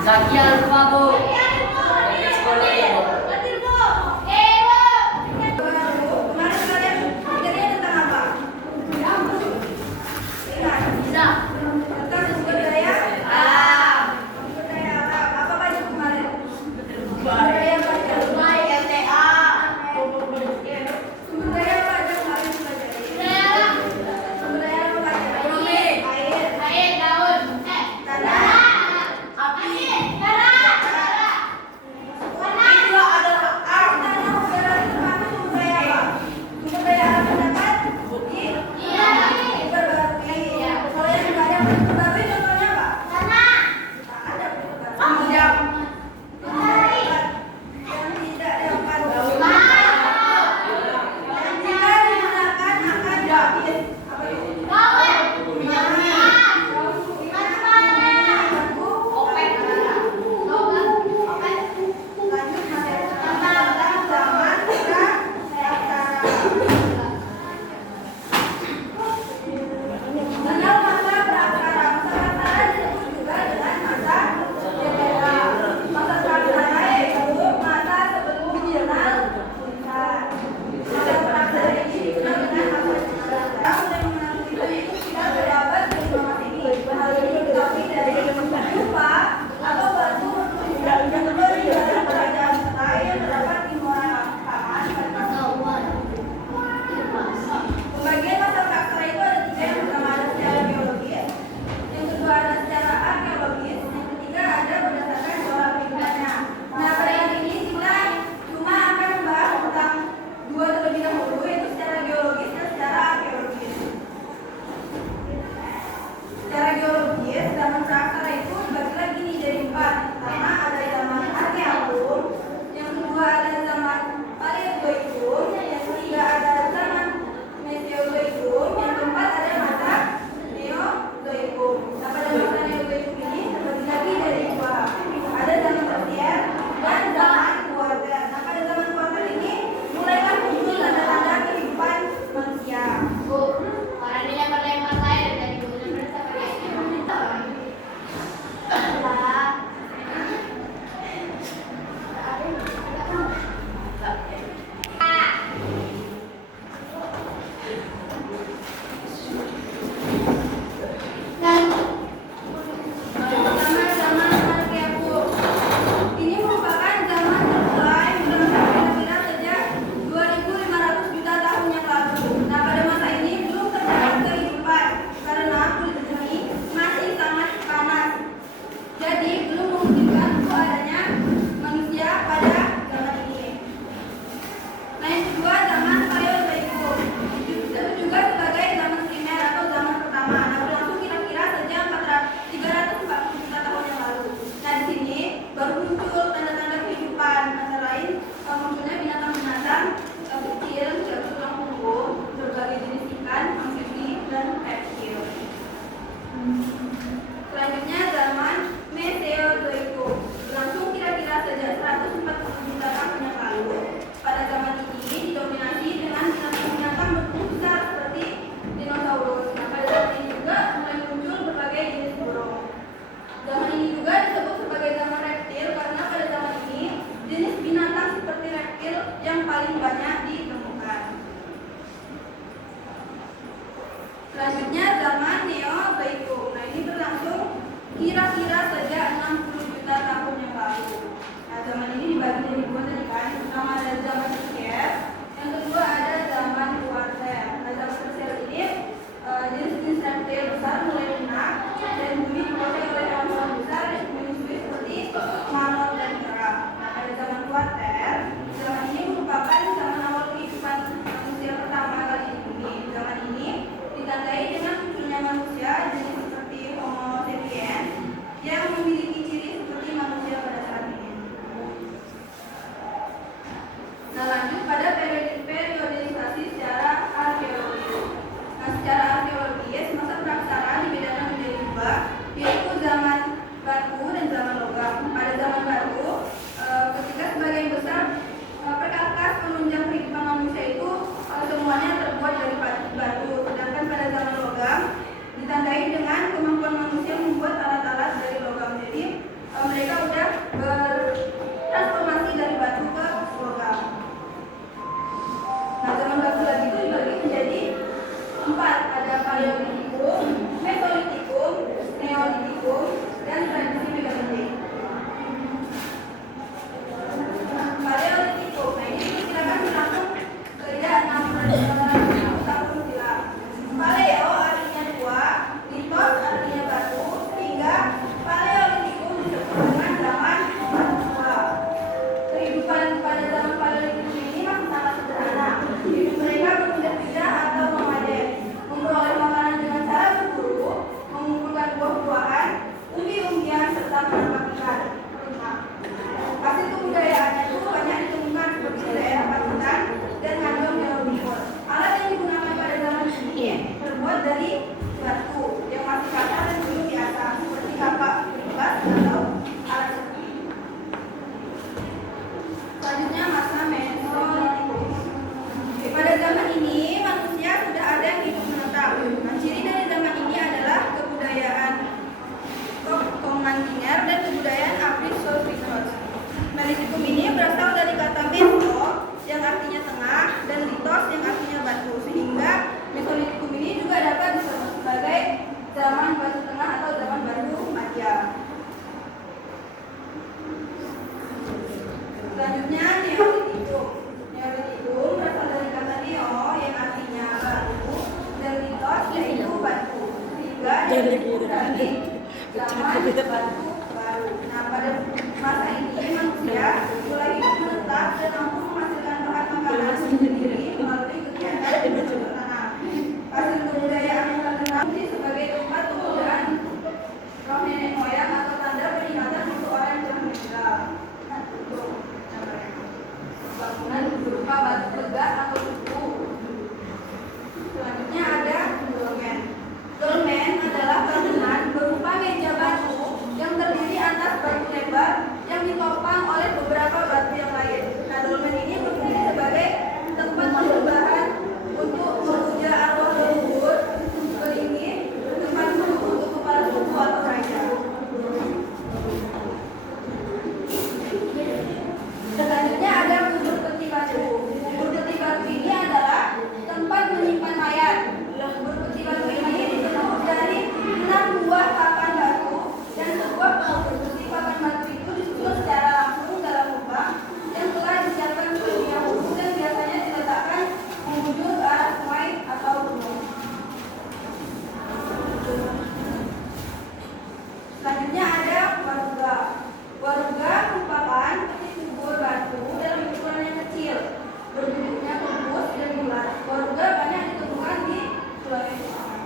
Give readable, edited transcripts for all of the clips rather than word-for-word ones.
Zakia lupa bu. Dari sekolah ya bu. Selanjutnya zaman Mesozoikum berlangsung kira-kira sejak 140 juta tahun yang lalu. Pada zaman ini didominasi dengan binatang-binatang bertubuh besar seperti dinosaurus. Nah, pada zaman ini juga mulai muncul berbagai jenis burung. Zaman ini juga disebut sebagai zaman reptil karena pada zaman ini jenis binatang seperti reptil yang paling banyak ditemukan. Selanjutnya zaman Neozoikum. Nah, ini berlangsung kira-kira sejak 60 juta tahun yang lalu. Nah, zaman ini dibagi jadi dua tadi kan. Pertama ada zaman tersier, yang kedua ada zaman kuarter. Nah, zaman tersier ini jenis-jenis reptil besar mulai punah dan bumi dikuasai oleh hewan-hewan besar yang menyusui seperti mamut dan kera. Nah, pada zaman kuarter, zaman ini merupakan zaman awal kehidupan manusia pertama kali di bumi. Zaman ini ditandai dengan munculnya manusia jenis seperti Homo sapiens yang memiliki ciri seperti manusia pada saat ini. Nah, Sosial dan Kebudayaan Abrik Solvitos. Melitikum ini berasal dari kata meso yang artinya tengah dan litos yang artinya batu, sehingga Mesolitikum ini juga dapat disebut sebagai zaman batu tengah atau zaman batu madia. Selanjutnya Neolitikum. Neolitikum berasal dari kata neo yang artinya baru dan litos yaitu batu, sehingga disebut dari zaman batu baru. Nah, pada masa ini manusia mulai hidup menetap dan mampu menghasilkan bahan makanan sendiri melalui kegiatan bercocok tanam. Hasil kebudayaan yang terkenal ini sebagai tempat penggunaan roh nenek moyang atau tanda peringatan untuk orang yang telah meninggal. Bangunan berupa batu tegak atau suku. Selanjutnya ada dolmen. Dolmen adalah bangunan berupa meja batu yang terdiri atas batu lebar yang ditopang oleh beberapa batu yang lain. Nah, dolmen ini berfungsi sebagai tempat persembahan untuk memuja arwah leluhur, beringin, tempat duduk untuk kepala suku atau raja. Selanjutnya ada kubur peti batu. Kubur peti batu ini adalah tempat menyimpan mayat. Kubur peti batu ini dibentuk dari 6 buah papan batu dan sebuah peti papan batu itu disusun secara langsung dalam lubang yang telah disiapkan terlebih dahulu dan biasanya diletakkan menghujur ke arah sungai atau gunung. Selanjutnya ada waruga. Waruga merupakan peti kubur batu dalam ukuran yang kecil, berbentuknya kubus dan bulat. Waruga banyak ditemukan di Sulawesi Selatan.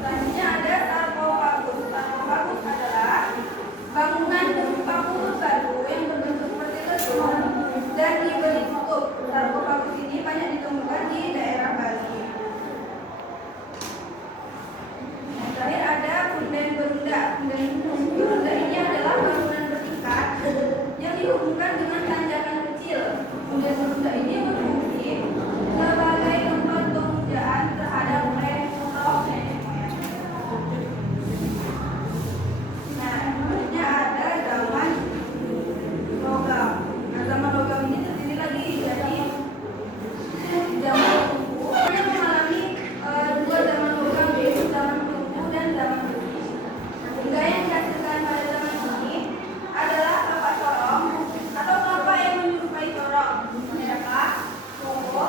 Selanjutnya ada sarkofagus. Sarkofagus adalah bangunan berupa kubur batu yang berbentuk seperti lesung dan diberi tutup. Sarkofagus ini banyak ditemukan di daerah Bali. Yang terakhir ada punden berunda. Punden berunda ini adalah bangunan bertingkat yang dihubungkan dengan tanjakan kecil. Punden berunda ini berfungsi sebagai tempat pemujaan terhadap roh nenek moyang. Nah, selanjutnya ada zaman logam. Nah, zaman logam ini terdiri lagi dari zaman tungku yang mengalami dua zaman logam, yaitu zaman tungku dan zaman besi. Benda yang dihasilkan pada zaman ini adalah kelapa corong atau kelapa yang menyerupai corong, mereka, tungku,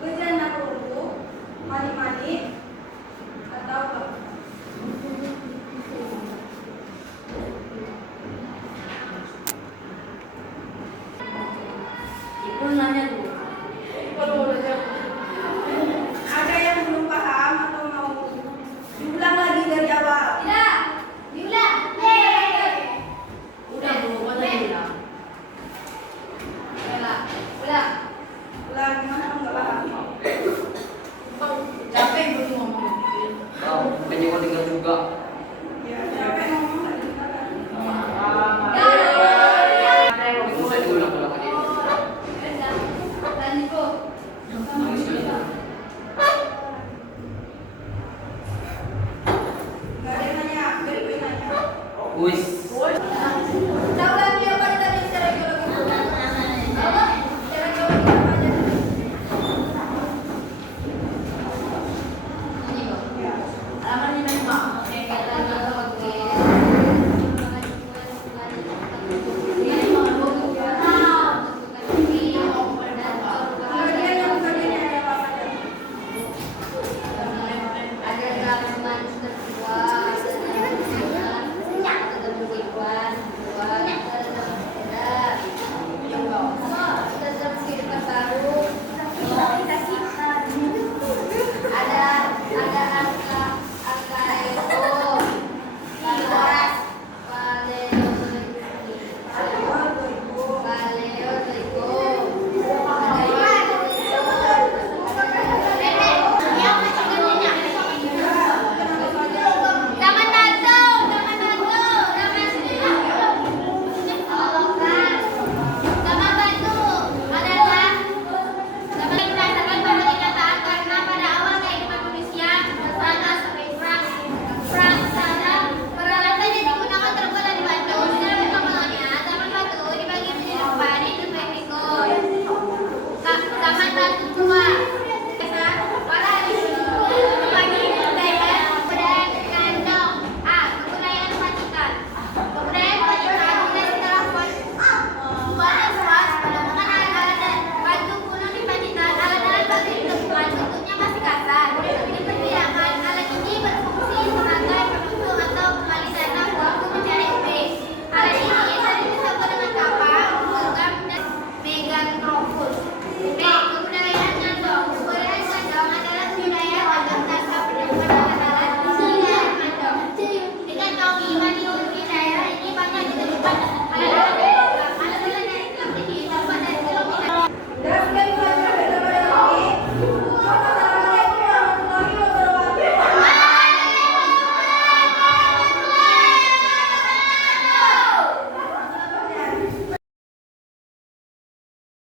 bejana perunggu, mani-mani, atau bambu. Ibu nanya dulu. Ada yang belum paham atau mau diulang lagi dari awal? Tidak. Diulang. Udah bu, mau diulang. Ulang. Ulang gimana kamu nggak paham? Capek bu ngomong. Tahu, penyewa tinggal juga. Ya, capek ngomong nggak didengarkan. Itu saya diulang kalau tadi. Lanjut bu. Nangis kali. Nggak ada yang nanya, dari gue nanya. Wis.